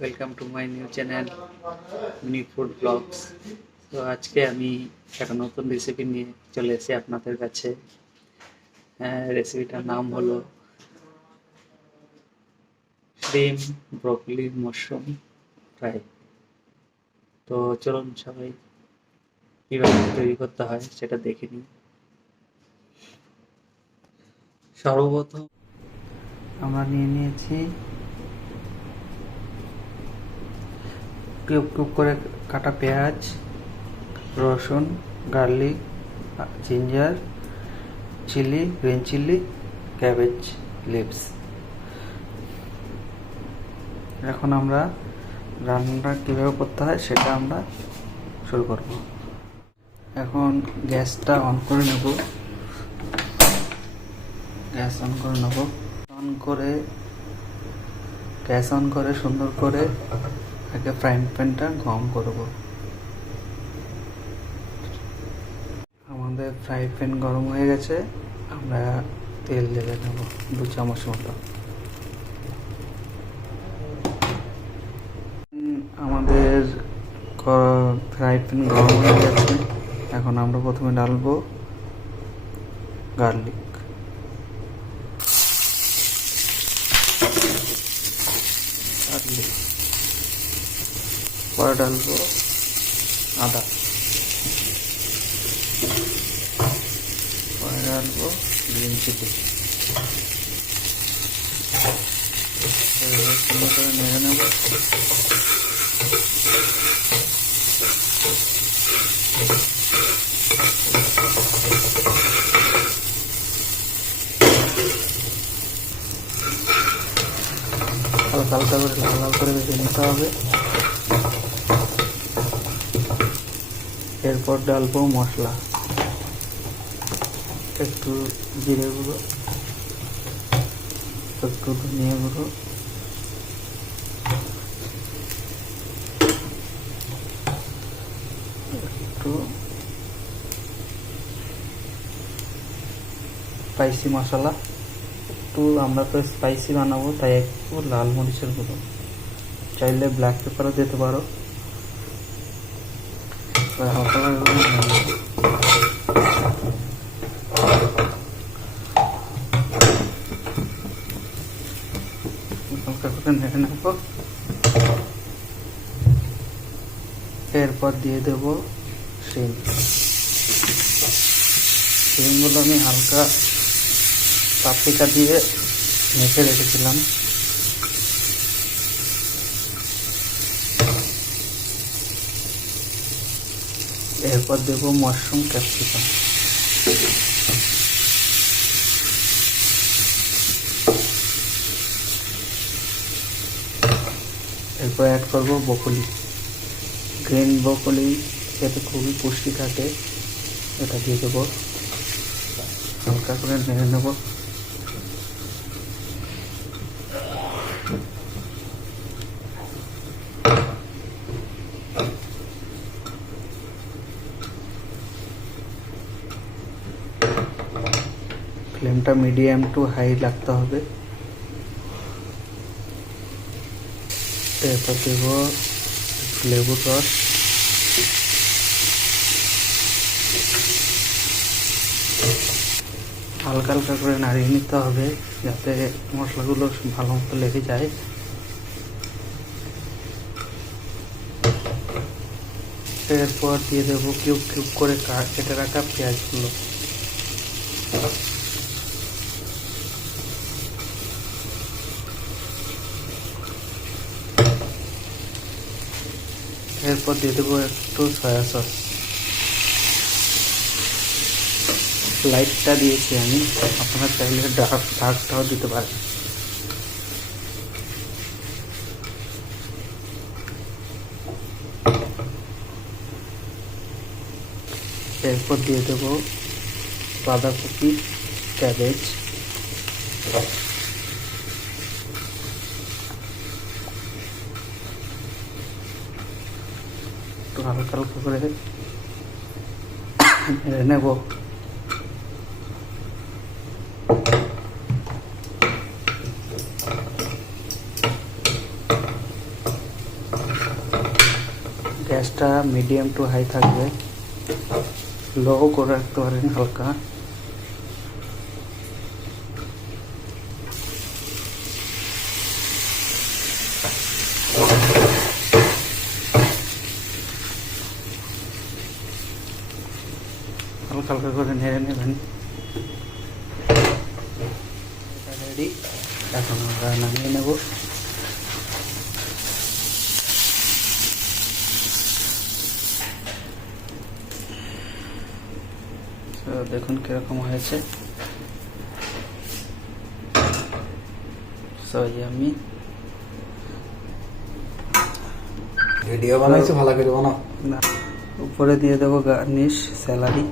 Welcome to my new channel mini food blogs. তো আজকে আমি একটা নতুন রেসিপি নিয়ে চলে এসেছি আপনাদের কাছে। রেসিপিটার নাম হলো শ্রিম ব্রকলি মাশরুম ফ্রাই। তো চলুন সবাই কীভাবে তৈরি করতে হয় সেটা দেখে নিই। সর্বপ্রথম আমরা নিয়ে নিয়েছি কিউব কিউব করে কাটা পেঁয়াজ, রসুন, garlic, ginger, chilli, green chilli, cabbage leaves. এখন আমরা রান্নাটা কীভাবে করতে হয় সেটা আমরা শুরু করব। এখন গ্যাসটা অন করে নেব। গ্যাস অন করে সুন্দর করে আগে ফ্রাইং প্যানটা গরম করব। আমাদের ফ্রাই প্যান গরম হয়ে গেছে, আমরা তেল ঢেলে নেব 2 চামচ মতো। আমাদের ফ্রাই প্যান গরম হয়ে গেছে, এখন আমরা প্রথমে ডালবো গার্লিক, পরে ডালবো আদা, পরে ডালবো গ্রিন চিলি। সুন্দর করে নেড়ে নেব। হালকা হালকা করে লাল লাল করে ভেজে নিতে হবে। এরপর ডালবো মশলা, একটু জিরে গুঁড়ো, একটু ধনিয়া গুঁড়ো, একটু স্পাইসি মশলা, একটু আমরা তো স্পাইসি বানাবো তাই একটু লাল মরিচের গুঁড়ো, চাইলে ব্ল্যাক পেপারও দিতে পারো। হালকা করে নেড়ে নেব। এরপর দিয়ে দেব শিমগুলো আমি হালকা পাপরিকা দিয়ে মেখে রেখেছিলাম। এরপর দেব মাশরুম, ক্যাপসিকাম। এরপর অ্যাড করব ব্রকলি, গ্রিন ব্রকলি, এতে খুবই পুষ্টি থাকে, এটা দিয়ে দেবো। হালকা করে নেড়ে নেব। ফ্লেমটা মিডিয়াম টু হাই রাখতে হবে। এরপর দেব লেবুর রস, হালকা হালকা করে নাড়িয়ে নিতে হবে যাতে মশলাগুলো ভালো মতো লেগে যায়। এরপর দিয়ে দেবো কিউব কিউব করে কেটে রাখা পেঁয়াজগুলো। এরপর দিয়ে দেবো একটু সয়া সস, লাইটটা দিয়েছি আমি, আপনারা চাইলে ডার্কটাও দিতে পারেন। এরপর দিয়ে দেব বাঁধাকপি, ক্যাবেজ, একটু হালকা হালকা করে নেড়ে নেব। গ্যাসটা মিডিয়াম টু হাই থাকবে, লো করে রাখতে পারেন হালকা। হালকা হালকা করে নেড়ে নেবেন। রেডি, এখন আমরা নামিয়ে নেব। দেখুন কিরকম হয়েছে। আমি ভিডিও বানাইছো, ভালো করে বানাও। না, উপরে দিয়ে দেবো গার্নিশ স্যালারি।